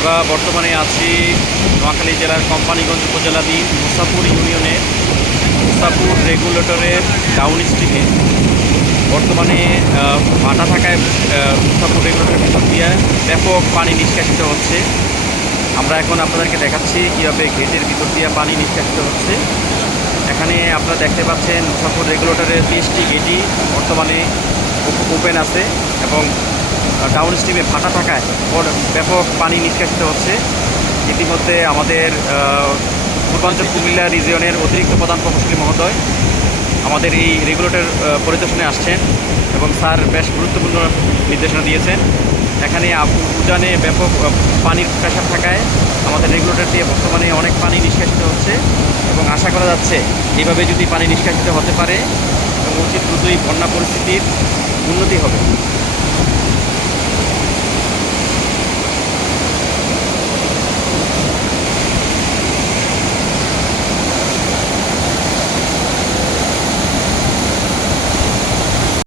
আমরা বর্তমানে আছি নোয়াখালী জেলার কোম্পানীগঞ্জ উপজেলাধীন মুসাপুর ইউনিয়নের মুসাপুর রেগুলেটরের ডাউন স্ট্রিমে। বর্তমানে ভাটা থাকায় মুসাপুর রেগুলেটরের ভিতর দিয়ে ব্যাপক পানি নিষ্কাশিত হচ্ছে। আমরা এখন আপনাদেরকে দেখাচ্ছি কীভাবে গেটের ভিতর দিয়ে পানি নিষ্কাশিত হচ্ছে। এখানে আপনারা দেখতে পাচ্ছেন মুসাপুর রেগুলেটরের 30টি গেটই বর্তমানে ওপেন আছে এবং ডাউন স্ট্রিমে ভাটা থাকায় ব্যাপক পানি নিষ্কাশিত হচ্ছে। ইতিমধ্যে আমাদের পূর্বাঞ্চল কুমিল্লা রিজিয়নের অতিরিক্ত প্রধান প্রকৌশলী মহোদয় আমাদের এই রেগুলেটর পরিদর্শনে আসছেন এবং স্যার বেশ গুরুত্বপূর্ণ নির্দেশনা দিয়েছেন। এখানে উজানে ব্যাপক পানির প্রেশার থাকায় আমাদের রেগুলেটর দিয়ে বর্তমানে অনেক পানি নিষ্কাশিত হচ্ছে এবং আশা করা যাচ্ছে এইভাবে যদি পানি নিষ্কাশিত হতে পারে এবং অতি দ্রুতই বন্যা পরিস্থিতির উন্নতি হবে।